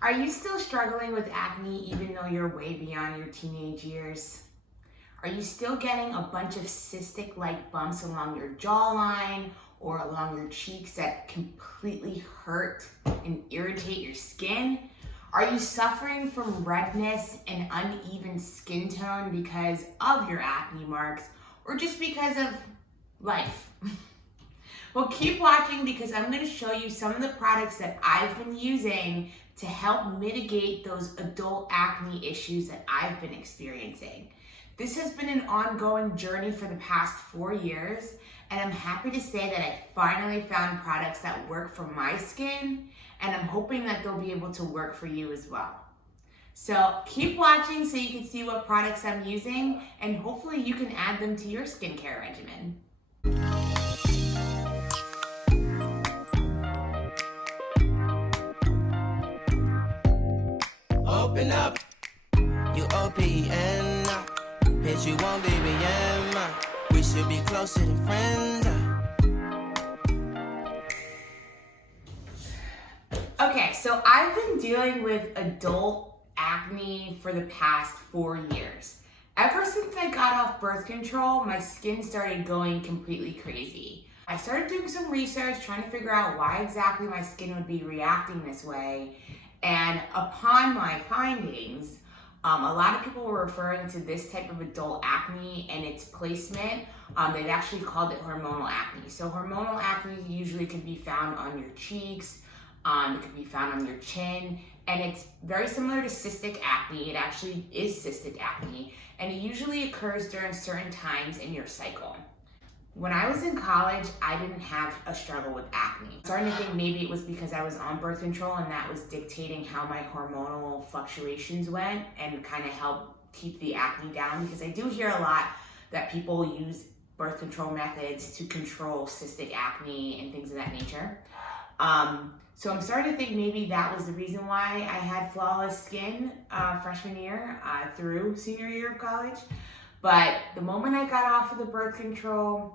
Are you still struggling with acne even though you're way beyond your teenage years? Are you still getting a bunch of cystic-like bumps along your jawline or along your cheeks that completely hurt and irritate your skin? Are you suffering from redness and uneven skin tone because of your acne marks or just because of life? Well, keep watching because I'm going to show you some of the products that I've been using to help mitigate those adult acne issues that I've been experiencing. This has been an ongoing journey for the past 4 years, and I'm happy to say that I finally found products that work for my skin, and I'm hoping that they'll be able to work for you as well. So keep watching so you can see what products I'm using, and hopefully you can add them to your skincare regimen. Open up, you OPN. Bitch, you won't be BM. We should be closer than friends. Okay, so I've been dealing with adult acne for the past 4 years. Ever since I got off birth control, my skin started going completely crazy. I started doing some research, trying to figure out why exactly my skin would be reacting this way. And upon my findings, a lot of people were referring to this type of adult acne and its placement. They've actually called it hormonal acne. So hormonal acne usually can be found on your cheeks, it can be found on your chin, and it's very similar to cystic acne. It actually is cystic acne, and it usually occurs during certain times in your cycle. When I was in college, I didn't have a struggle with acne. I'm starting to think maybe it was because I was on birth control and that was dictating how my hormonal fluctuations went and kind of helped keep the acne down, because I do hear a lot that people use birth control methods to control cystic acne and things of that nature. So I'm starting to think maybe that was the reason why I had flawless skin freshman year through senior year of college. But the moment I got off of the birth control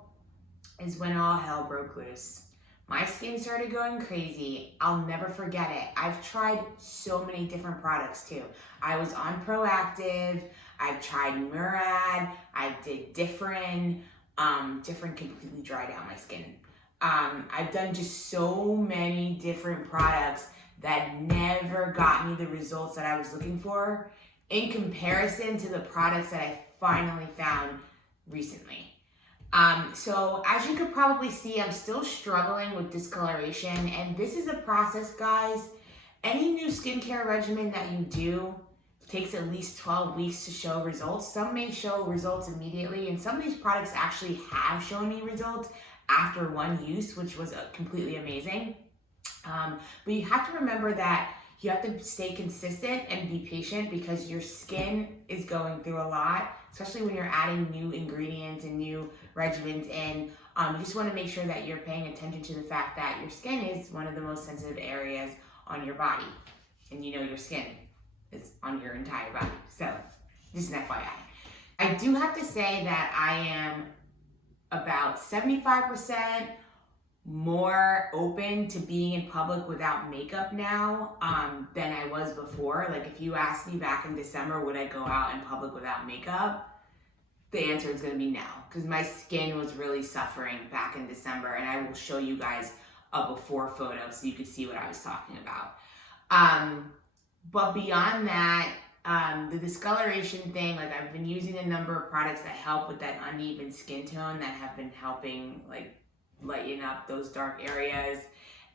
is when all hell broke loose. My skin started going crazy. I'll never forget it. I've tried so many different products too. I was on Proactive, I've tried Murad, I did Differin. Differin completely dried out my skin. I've done just so many different products that never got me the results that I was looking for in comparison to the products that I finally found recently. So as you could probably see, I'm still struggling with discoloration, and this is a process, guys. Any new skincare regimen that you do takes at least 12 weeks to show results. Some may show results immediately, and some of these products actually have shown me results after one use, which was completely amazing. But you have to remember that you have to stay consistent and be patient because your skin is going through a lot, especially when you're adding new ingredients and new regimens in. You just want to make sure that you're paying attention to the fact that your skin is one of the most sensitive areas on your body. And you know your skin is on your entire body. So just an FYI. I do have to say that I am about 75% more open to being in public without makeup now than I was before. Like if you asked me back in December, would I go out in public without makeup? The answer is gonna be no, because my skin was really suffering back in December, and I will show you guys a before photo so you can see what I was talking about. But beyond that, the discoloration thing, like I've been using a number of products that help with that uneven skin tone that have been helping like lighten up those dark areas.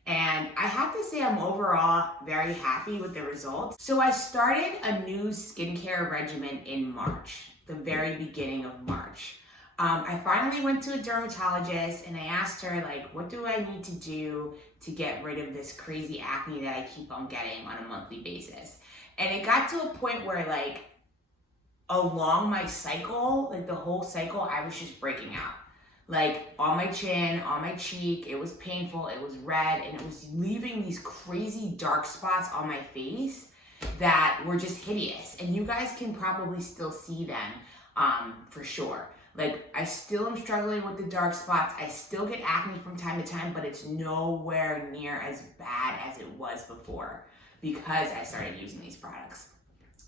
And I have to say I'm overall very happy with the results. So I started a new skincare regimen in March, the very beginning of March. I finally went to a dermatologist and I asked her, like, what do I need to do to get rid of this crazy acne that I keep on getting on a monthly basis? And it got to a point where, like, along my cycle, like the whole cycle, I was just breaking out. Like on my chin, on my cheek, it was painful, it was red, and it was leaving these crazy dark spots on my face that were just hideous. And you guys can probably still see them for sure. Like I still am struggling with the dark spots. I still get acne from time to time, but it's nowhere near as bad as it was before. because I started using these products.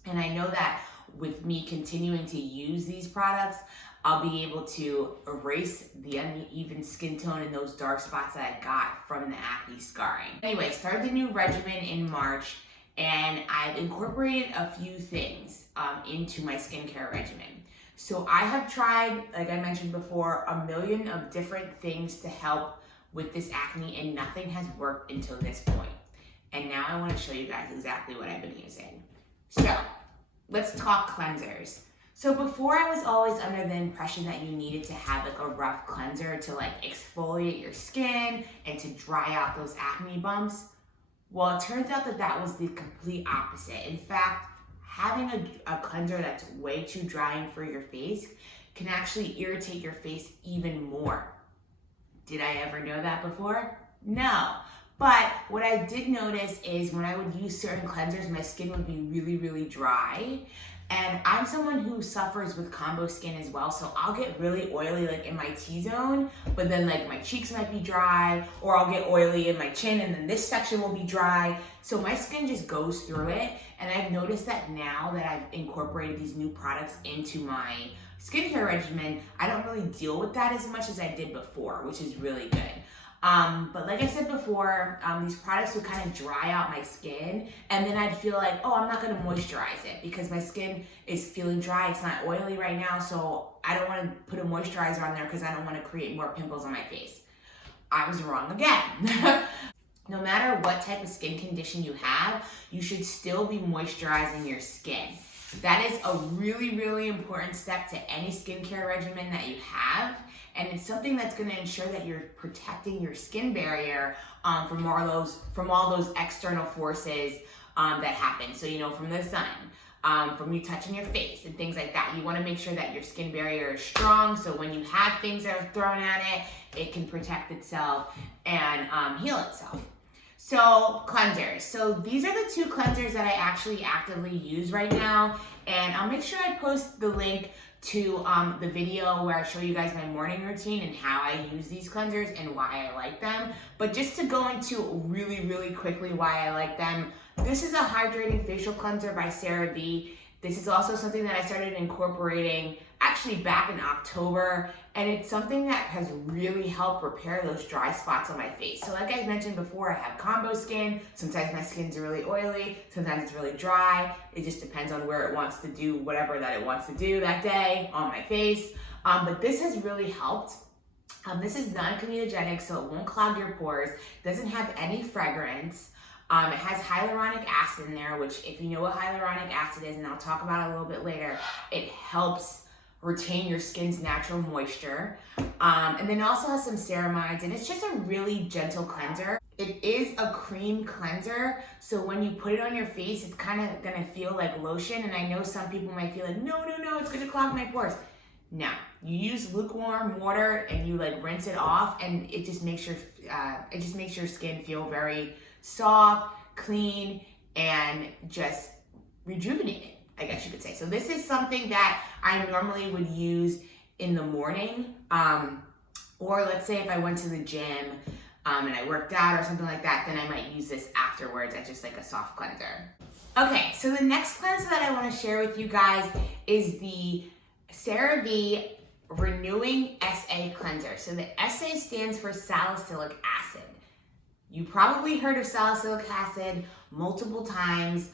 And I know that with me continuing to use these products, I'll be able to erase the uneven skin tone and those dark spots that I got from the acne scarring. Anyway, started the new regimen in March, and I've incorporated a few things into my skincare regimen. So I have tried, like I mentioned before, a million of different things to help with this acne, and nothing has worked until this point. And now I want to show you guys exactly what I've been using. So let's talk cleansers. So before, I was always under the impression that you needed to have like a rough cleanser to like exfoliate your skin and to dry out those acne bumps. Well, it turns out that that was the complete opposite. In fact, having a cleanser that's way too drying for your face can actually irritate your face even more. Did I ever know that before? No. But what I did notice is when I would use certain cleansers, my skin would be really, really dry. And I'm someone who suffers with combo skin as well, so I'll get really oily like in my T-zone, but then like my cheeks might be dry, or I'll get oily in my chin and then this section will be dry. So my skin just goes through it, and I've noticed that now that I've incorporated these new products into my skincare regimen, I don't really deal with that as much as I did before, which is really good. But like I said before, these products would kind of dry out my skin, and then I'd feel like, oh, I'm not going to moisturize it because my skin is feeling dry. It's not oily right now, so I don't want to put a moisturizer on there because I don't want to create more pimples on my face. I was wrong again. No matter what type of skin condition you have, you should still be moisturizing your skin. That is a really, really important step to any skincare regimen that you have. And it's something that's going to ensure that you're protecting your skin barrier from all those external forces that happen. So, from the sun, from you touching your face and things like that. You want to make sure that your skin barrier is strong, so when you have things that are thrown at it, it can protect itself and heal itself. So cleansers. So these are the two cleansers that I actually actively use right now. And I'll make sure I post the link to the video where I show you guys my morning routine and how I use these cleansers and why I like them. But just to go into really, really quickly why I like them, this is a hydrating facial cleanser by Cerave. This is also something that I started incorporating actually back in October, and it's something that has really helped repair those dry spots on my face. So like I mentioned before, I have combo skin. Sometimes my skin's really oily, sometimes it's really dry. It just depends on where it wants to do whatever that it wants to do that day on my face. But this has really helped. This is non-comedogenic, so it won't clog your pores. It doesn't have any fragrance. It has hyaluronic acid in there, which if you know what hyaluronic acid is, and I'll talk about it a little bit later, it helps retain your skin's natural moisture. And then it also has some ceramides, and it's just a really gentle cleanser. It is a cream cleanser, so when you put it on your face, it's kind of gonna feel like lotion. And I know some people might feel like, no, it's gonna clog my pores. No, you use lukewarm water and you like rinse it off, and it just makes your skin feel very soft, clean, and just rejuvenated, I guess you could say. So this is something that I normally would use in the morning, or let's say if I went to the gym and I worked out or something like that, then I might use this afterwards as just like a soft cleanser. Okay, so the next cleanser that I want to share with you guys is the Cerave Renewing SA Cleanser. So the SA stands for salicylic acid. You probably heard of salicylic acid multiple times.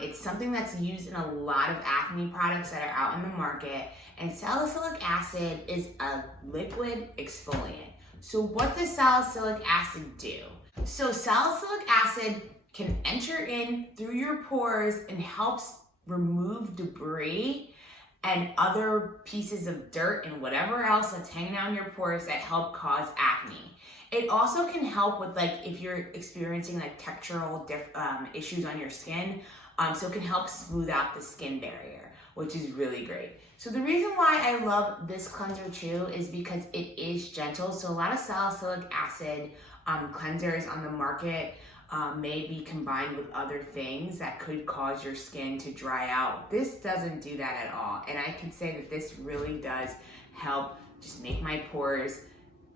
It's something that's used in a lot of acne products that are out in the market. And salicylic acid is a liquid exfoliant. So what does salicylic acid do? So salicylic acid can enter in through your pores and helps remove debris and other pieces of dirt and whatever else that's hanging out in your pores that help cause acne. It also can help with like if you're experiencing like textural issues on your skin, so it can help smooth out the skin barrier, which is really great. So the reason why I love this cleanser too is because it is gentle. So a lot of salicylic acid cleansers on the market may be combined with other things that could cause your skin to dry out. This doesn't do that at all. And I can say that this really does help just make my pores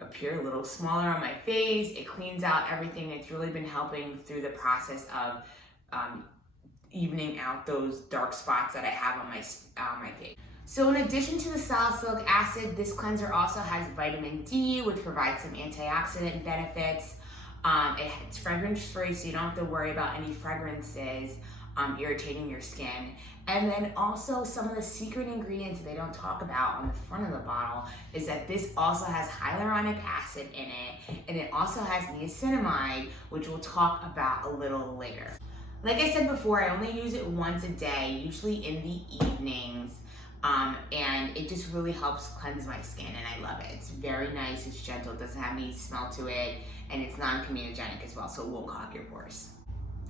appear a little smaller on my face. It cleans out everything. It's really been helping through the process of evening out those dark spots that I have on my face. So in addition to the salicylic acid, this cleanser also has vitamin D, which provides some antioxidant benefits. It's fragrance free, so you don't have to worry about any fragrances irritating your skin. And then also some of the secret ingredients that they don't talk about on the front of the bottle is that this also has hyaluronic acid in it, and it also has niacinamide, which we'll talk about a little later. Like I said before, I only use it once a day, usually in the evenings. And it just really helps cleanse my skin, and I love it. It's very nice, it's gentle, it doesn't have any smell to it, and it's non-comedogenic as well, so it won't clog your pores.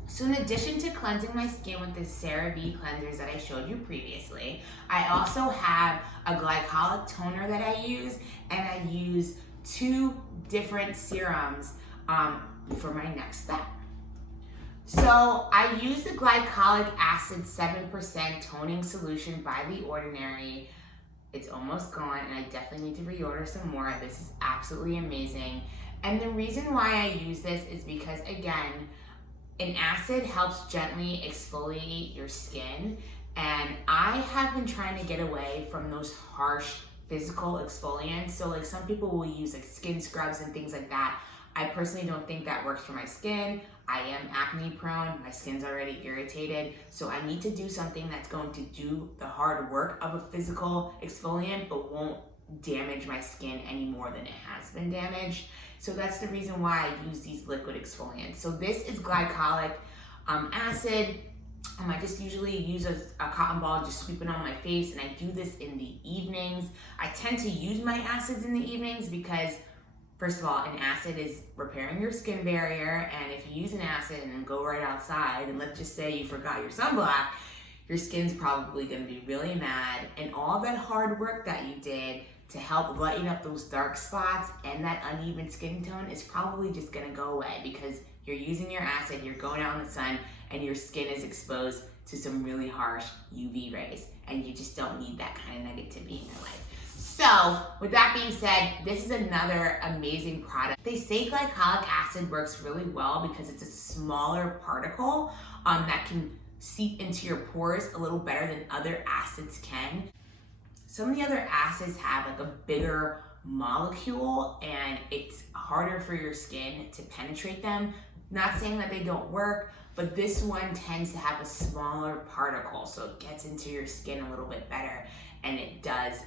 So in addition to cleansing my skin with the Cerave cleansers that I showed you previously, I also have a glycolic toner that I use, and I use 2 different serums for my next step. So I use the glycolic acid 7% toning solution by The Ordinary. It's almost gone, and I definitely need to reorder some more. This is absolutely amazing. And the reason why I use this is because, again, an acid helps gently exfoliate your skin, and I have been trying to get away from those harsh physical exfoliants. So like some people will use like skin scrubs and things like that. I personally don't think that works for my skin. I am acne prone, my skin's already irritated, so I need to do something that's going to do the hard work of a physical exfoliant but won't damage my skin any more than it has been damaged. So that's the reason why I use these liquid exfoliants. So this is glycolic acid. I just usually use a cotton ball, just sweep it on my face, and I do this in the evenings. I tend to use my acids in the evenings because, first of all, an acid is repairing your skin barrier, and if you use an acid and then go right outside, and let's just say you forgot your sunblock, your skin's probably gonna be really mad, and all that hard work that you did to help lighten up those dark spots and that uneven skin tone is probably just gonna go away because you're using your acid, you're going out in the sun, and your skin is exposed to some really harsh UV rays, and you just don't need that kind of negativity in your life. So, with that being said, this is another amazing product. They say glycolic acid works really well because it's a smaller particle that can seep into your pores a little better than other acids can. Some of the other acids have like a bigger molecule, and it's harder for your skin to penetrate them. Not saying that they don't work, but this one tends to have a smaller particle, so it gets into your skin a little bit better, and it does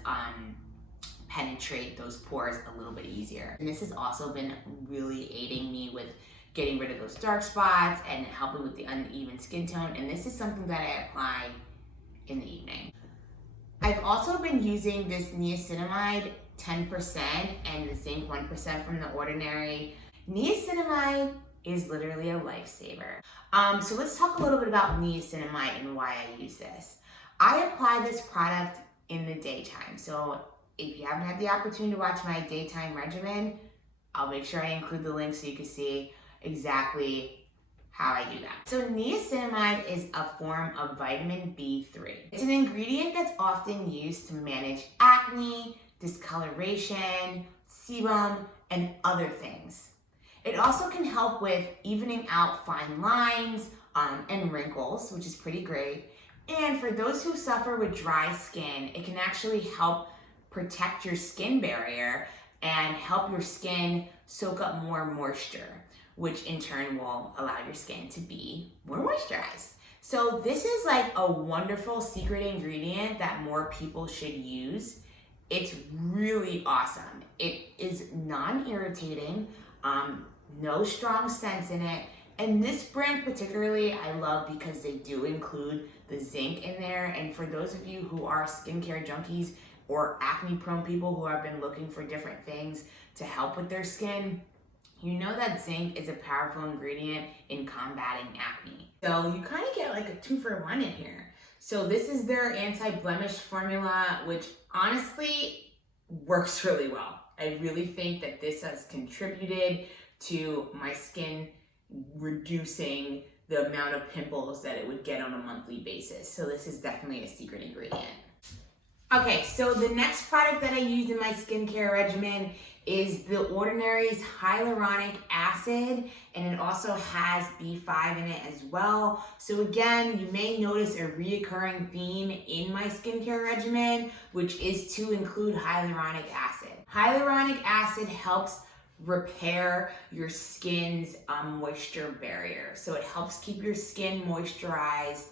penetrate those pores a little bit easier. And this has also been really aiding me with getting rid of those dark spots and helping with the uneven skin tone, and this is something that I apply in the evening. I've also been using this Niacinamide 10% and the Zinc 1% from The Ordinary. Niacinamide is literally a lifesaver. So let's talk a little bit about niacinamide and why I use this. I apply this product in the daytime. So if you haven't had the opportunity to watch my daytime regimen, I'll make sure I include the link so you can see exactly how I do that. So niacinamide is a form of vitamin B3. It's an ingredient that's often used to manage acne, discoloration, sebum, and other things. It also can help with evening out fine lines and wrinkles, which is pretty great. And for those who suffer with dry skin, it can actually help protect your skin barrier and help your skin soak up more moisture, which in turn will allow your skin to be more moisturized. So this is like a wonderful secret ingredient that more people should use. It's really awesome. It is non-irritating, no strong scents in it. And this brand particularly I love because they do include the zinc in there. And for those of you who are skincare junkies or acne prone people who have been looking for different things to help with their skin, you know that zinc is a powerful ingredient in combating acne. So you kind of get like a 2-for-1 in here. So this is their anti-blemish formula, which honestly works really well. I really think that this has contributed to my skin reducing the amount of pimples that it would get on a monthly basis. So this is definitely a secret ingredient. Okay, so the next product that I use in my skincare regimen is The Ordinary's Hyaluronic Acid, and it also has B5 in it as well. So again, you may notice a reoccurring theme in my skincare regimen, which is to include hyaluronic acid. Hyaluronic acid helps repair your skin's moisture barrier. So it helps keep your skin moisturized.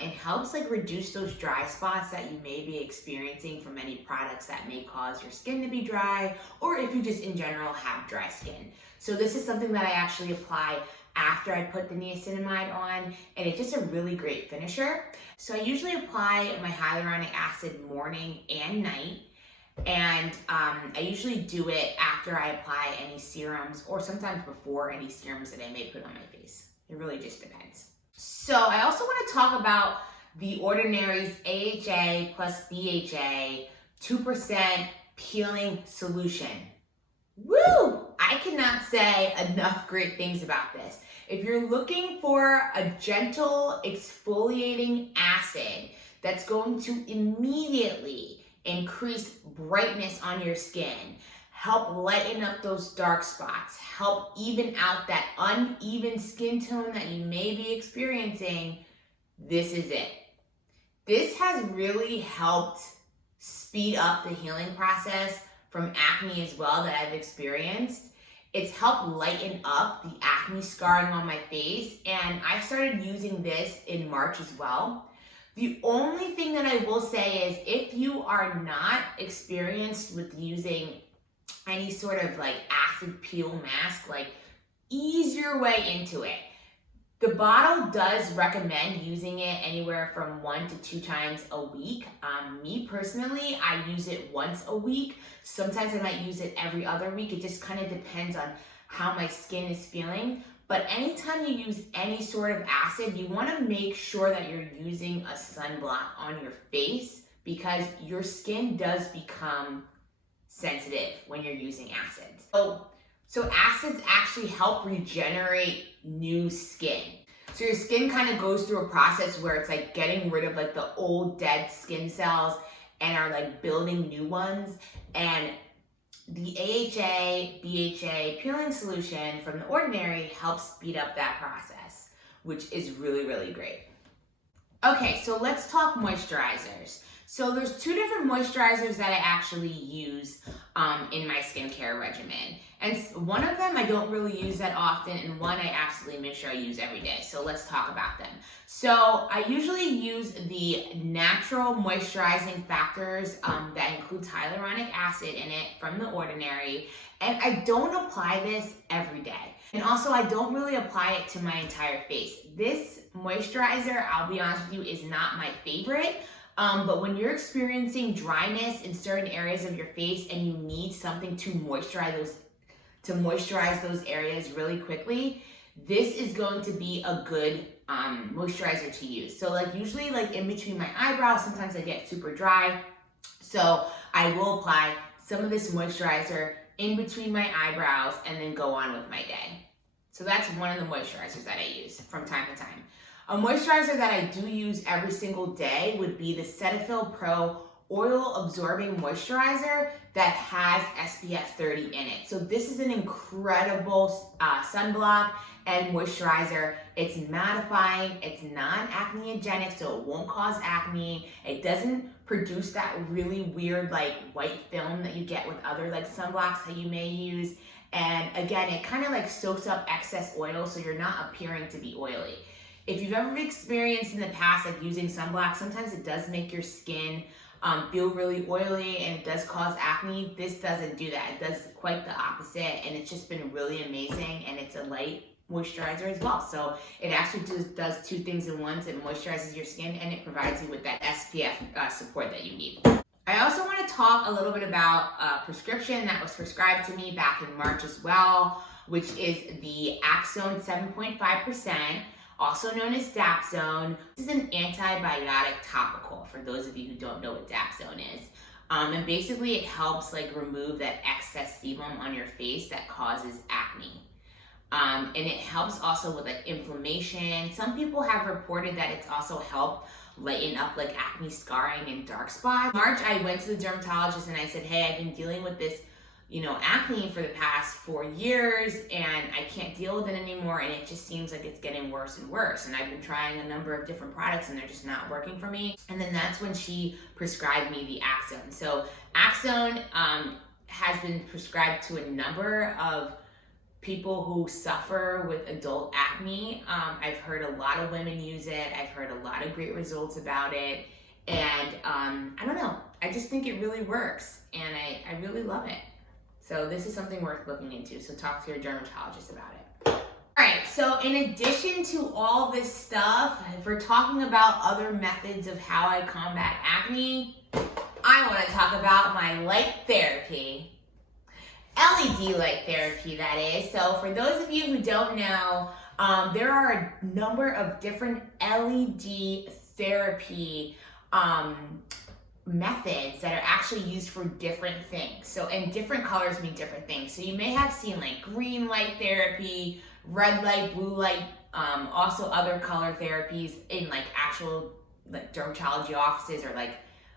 It helps like reduce those dry spots that you may be experiencing from any products that may cause your skin to be dry, or if you just in general have dry skin. So this is something that I actually apply after I put the niacinamide on, and it's just a really great finisher. So I usually apply my hyaluronic acid morning and night, and I usually do it after I apply any serums, or sometimes before any serums that I may put on my face. It really just depends. So I also want to talk about The Ordinary's AHA plus BHA 2% peeling solution. Woo! I cannot say enough great things about this. If you're looking for a gentle exfoliating acid that's going to immediately increase brightness on your skin, help lighten up those dark spots, help even out that uneven skin tone that you may be experiencing, this is it. This has really helped speed up the healing process from acne as well that I've experienced. It's helped lighten up the acne scarring on my face, and I started using this in March as well. The only thing that I will say is if you are not experienced with using any sort of like acid peel mask, like ease your way into it. The bottle does recommend using it anywhere from 1 to 2 times a week. Me personally, I use it once a week. Sometimes I might use it every other week. It just kind of depends on how my skin is feeling. But anytime you use any sort of acid, you want to make sure that you're using a sunblock on your face, because your skin does become sensitive when you're using acids. So acids actually help regenerate new skin. So your skin kind of goes through a process where it's like getting rid of like the old dead skin cells and are like building new ones. And the AHA, BHA peeling solution from The Ordinary helps speed up that process, which is really, really great. Okay, so let's talk moisturizers. So there's 2 different moisturizers that I actually use in my skincare regimen. And one of them I don't really use that often, and one I absolutely make sure I use every day. So let's talk about them. So I usually use the natural moisturizing factors that includes hyaluronic acid in it from The Ordinary. And I don't apply this every day. And also I don't really apply it to my entire face. This moisturizer, I'll be honest with you, is not my favorite. But when you're experiencing dryness in certain areas of your face and you need something to moisturize those areas really quickly, this is going to be a good moisturizer to use. So like usually like in between my eyebrows, sometimes I get super dry. So I will apply some of this moisturizer in between my eyebrows and then go on with my day. So that's one of the moisturizers that I use from time to time. A moisturizer that I do use every single day would be the Cetaphil Pro Oil Absorbing Moisturizer that has SPF 30 in it. So this is an incredible sunblock and moisturizer. It's mattifying, it's non-acneogenic, so it won't cause acne. It doesn't produce that really weird like white film that you get with other like sunblocks that you may use. And again, it kind of like soaks up excess oil, so you're not appearing to be oily. If you've ever experienced in the past like using sunblock, sometimes it does make your skin feel really oily and it does cause acne. This doesn't do that. It does quite the opposite, and it's just been really amazing, and it's a light moisturizer as well. So it actually does 2 things in one. It moisturizes your skin and it provides you with that SPF support that you need. I also want to talk a little bit about a prescription that was prescribed to me back in March as well, which is the Aczone 7.5%. Also known as Dapsone. This is an antibiotic topical for those of you who don't know what Dapsone is. And basically it helps like remove that excess sebum on your face that causes acne. And it helps also with like inflammation. Some people have reported that it's also helped lighten up like acne scarring and dark spots. In March, I went to the dermatologist and I said, hey, I've been dealing with this, acne for the past 4 years and I can't deal with it anymore, and it just seems like it's getting worse and worse. And I've been trying a number of different products and they're just not working for me. And then that's when she prescribed me the Aczone. So Aczone has been prescribed to a number of people who suffer with adult acne. I've heard a lot of women use it. I've heard a lot of great results about it. And I don't know, I just think it really works and I really love it. So this is something worth looking into. So talk to your dermatologist about it. All right, so in addition to all this stuff, if we're talking about other methods of how I combat acne, I want to talk about my light therapy. LED light therapy, that is. So for those of you who don't know, there are a number of different LED therapy methods that are actually used for different things. So, and different colors mean different things. So you may have seen like green light therapy, red light, blue light, also other color therapies in like actual like dermatology offices or like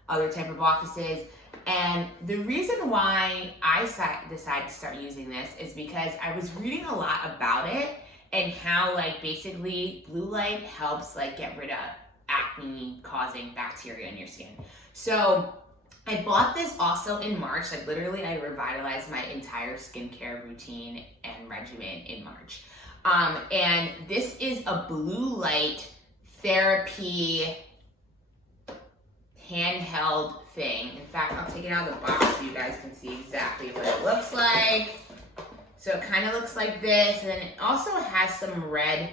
other type of offices. And the reason why I decided to start using this is because I was reading a lot about it and how like basically blue light helps like get rid of acne causing bacteria in your skin. So I bought this also in March, like literally I revitalized my entire skincare routine and regimen in March. And this is a blue light therapy handheld thing. In fact, I'll take it out of the box so you guys can see exactly what it looks like. So it kind of looks like this, and then it also has some red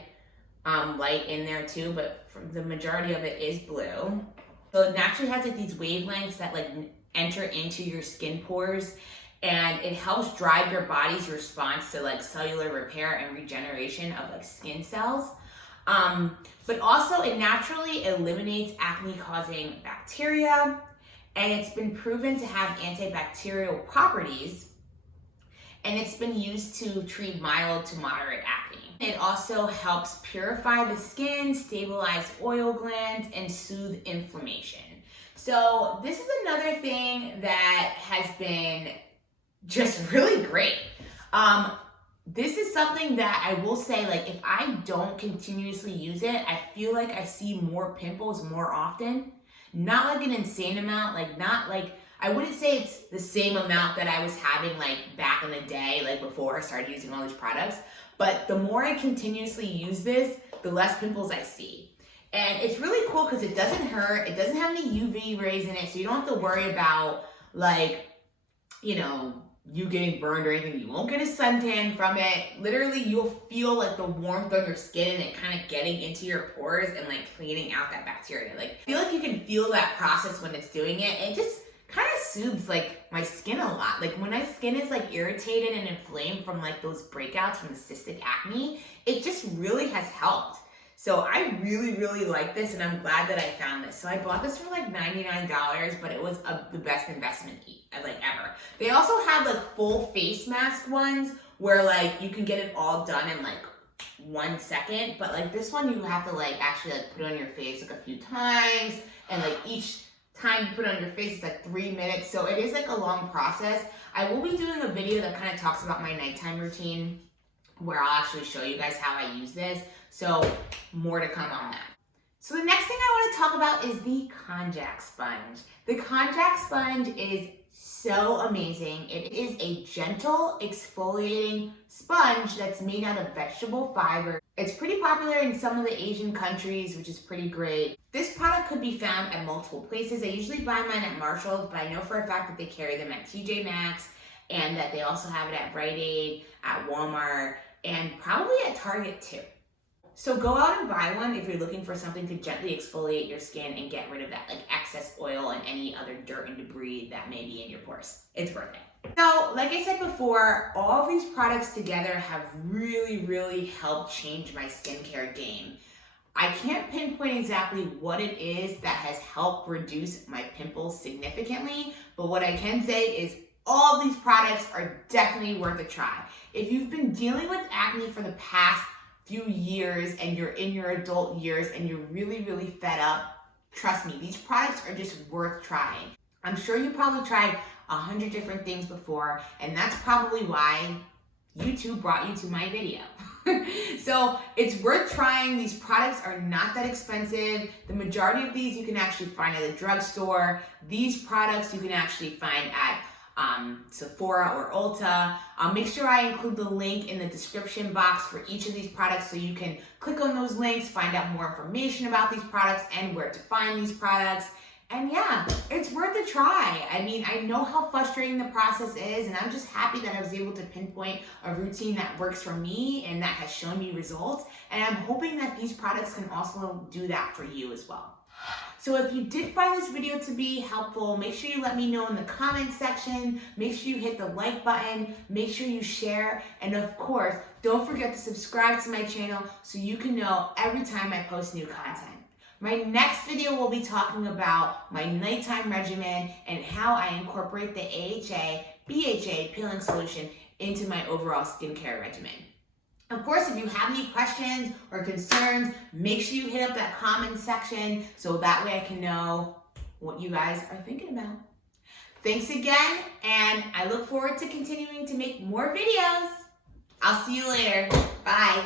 light in there too, but the majority of it is blue. So it naturally has like these wavelengths that like enter into your skin pores, and it helps drive your body's response to like cellular repair and regeneration of like skin cells. But also it naturally eliminates acne causing bacteria, and it's been proven to have antibacterial properties, and it's been used to treat mild to moderate acne. It also helps purify the skin, stabilize oil glands, and soothe inflammation. So this is another thing that has been just really great. This is something that I will say, like, if I don't continuously use it, I feel like I see more pimples more often. Not like an insane amount, like not like, I wouldn't say it's the same amount that I was having like back in the day, like before I started using all these products. But the more I continuously use this, the less pimples I see. And it's really cool because it doesn't hurt. It doesn't have any UV rays in it. So you don't have to worry about like, you getting burned or anything. You won't get a suntan from it. Literally, you'll feel like the warmth on your skin and it kind of getting into your pores and like cleaning out that bacteria. Like, I feel like you can feel that process when it's doing it. It just kind of soothes like my skin a lot. Like when my skin is like irritated and inflamed from like those breakouts from the cystic acne, it just really has helped. So I really, really like this, and I'm glad that I found this. So I bought this for like $99, but it was the best investment like ever. They also have like full face mask ones where like you can get it all done in like 1 second, but like this one you have to like actually like put it on your face like a few times, and like each time you put it on your face it's like 3 minutes. So it is like a long process. I will be doing a video that kind of talks about my nighttime routine where I'll actually show you guys how I use this. So more to come on that. So the next thing I want to talk about is the Konjac Sponge. The Konjac Sponge is so amazing. It is a gentle exfoliating sponge that's made out of vegetable fiber. It's pretty popular in some of the Asian countries, which is pretty great. This product could be found at multiple places. I usually buy mine at Marshall's, but I know for a fact that they carry them at TJ Maxx, and that they also have it at Rite Aid, at Walmart, and probably at Target too. So go out and buy one if you're looking for something to gently exfoliate your skin and get rid of that like excess oil and any other dirt and debris that may be in your pores. It's worth it. So like I said before, all of these products together have really, really helped change my skincare game. I can't pinpoint exactly what it is that has helped reduce my pimples significantly, but what I can say is all these products are definitely worth a try. If you've been dealing with acne for the past few years and you're in your adult years and you're really, really fed up, trust me, these products are just worth trying. I'm sure you probably tried 100 different things before, and that's probably why YouTube brought you to my video. So it's worth trying. These products are not that expensive. The majority of these you can actually find at a drugstore. These products you can actually find at Sephora or Ulta. I'll make sure I include the link in the description box for each of these products so you can click on those links, find out more information about these products and where to find these products. And yeah, it's worth a try. I mean, I know how frustrating the process is, and I'm just happy that I was able to pinpoint a routine that works for me and that has shown me results. And I'm hoping that these products can also do that for you as well. So if you did find this video to be helpful, make sure you let me know in the comment section. Make sure you hit the like button. Make sure you share. And of course, don't forget to subscribe to my channel so you can know every time I post new content. My next video will be talking about my nighttime regimen and how I incorporate the AHA, BHA peeling solution into my overall skincare regimen. Of course, if you have any questions or concerns, make sure you hit up that comment section so that way I can know what you guys are thinking about. Thanks again, and I look forward to continuing to make more videos. I'll see you later. Bye.